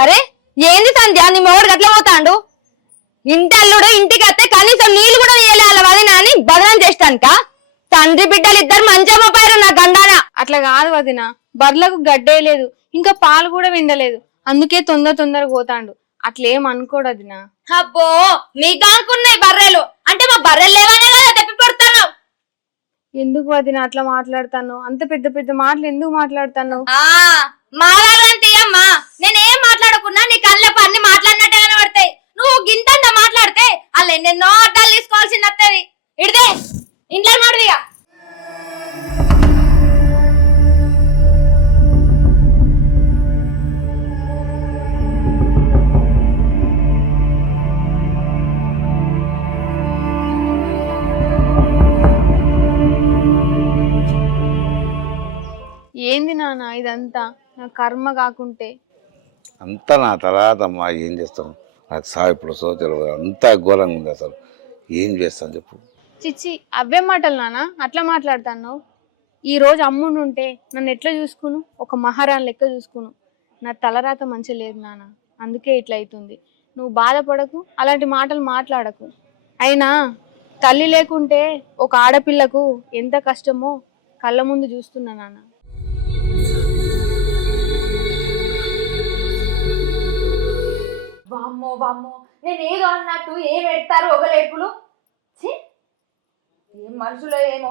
అరే ఏంది సంధ్య నీ మొగడు గట్ల పోతాండు ఇంటి అల్లుడు ఇంటికి వస్తే కనీసం నీళ్ళు కూడా నీయలే అలా వదిన అని బదనం చేస్తానుక తండ్రి బిడ్డలు ఇద్దరు మంచమ్మ పైరు నా గండాన. అట్లా కాదు వదిన, బర్లకు గడ్డే లేదు, ఇంకా పాలు కూడా విండలేదు, అందుకే తొందరగా పోతాండు. అట్లేం అనుకోడు వదిన. అబ్బో మీకు అనుకున్నాయి బర్రెలు అంటే మా బర్రెలు లేవనే కదా తెప్పి పెడతాను. ఎందుకు వదిన అట్లా మాట్లాడతాను? అంత పెద్ద పెద్ద మాటలు ఎందుకు మాట్లాడతాను? మాట్లాడమ్మా, నేనేం మాట్లాడకున్నా నీ కళ్ళకు అన్ని మాట్లాడినట్టే కనబడతాయి. నువ్వు గింతంత మాట్లాడితే వాళ్ళు ఎన్నెన్నో అడ్డాలు తీసుకోవాల్సింది వస్తుంది. ఇడిదే ఇంట్లో మాడదిగా. ఏంది నాన్న ఇదంతా? నా కర్మ కాకుంటే. అంతా నా తర్వాత అమ్మా ఏం చేస్తాం, నాకు సాగు ఇప్పుడు తెలియదు, అంతా ఘోరంగా ఉంది. అసలు ఏం చేస్తాను చెప్పు. చిచ్చి అవే మాటలు నాన్న, అట్లా మాట్లాడతాను. ఈ రోజు అమ్ముడు ఉంటే నన్ను ఎట్లా చూసుకును? ఒక మహారాణి లెక్క చూసుకును. నా తలరాత మంచి లేదు నాన్న, అందుకే ఇట్లా అవుతుంది. నువ్వు బాధపడకు, అలాంటి మాటలు మాట్లాడకు. అయినా తల్లి లేకుంటే ఒక ఆడపిల్లకు ఎంత కష్టమో కళ్ళ ముందు చూస్తున్నా నాన్న. వామ్మో వామ్మో, నేనేదో అన్నట్టు ఏం పెడతారు ఒకలేపులు. ఏం మనుషులో ఏమో.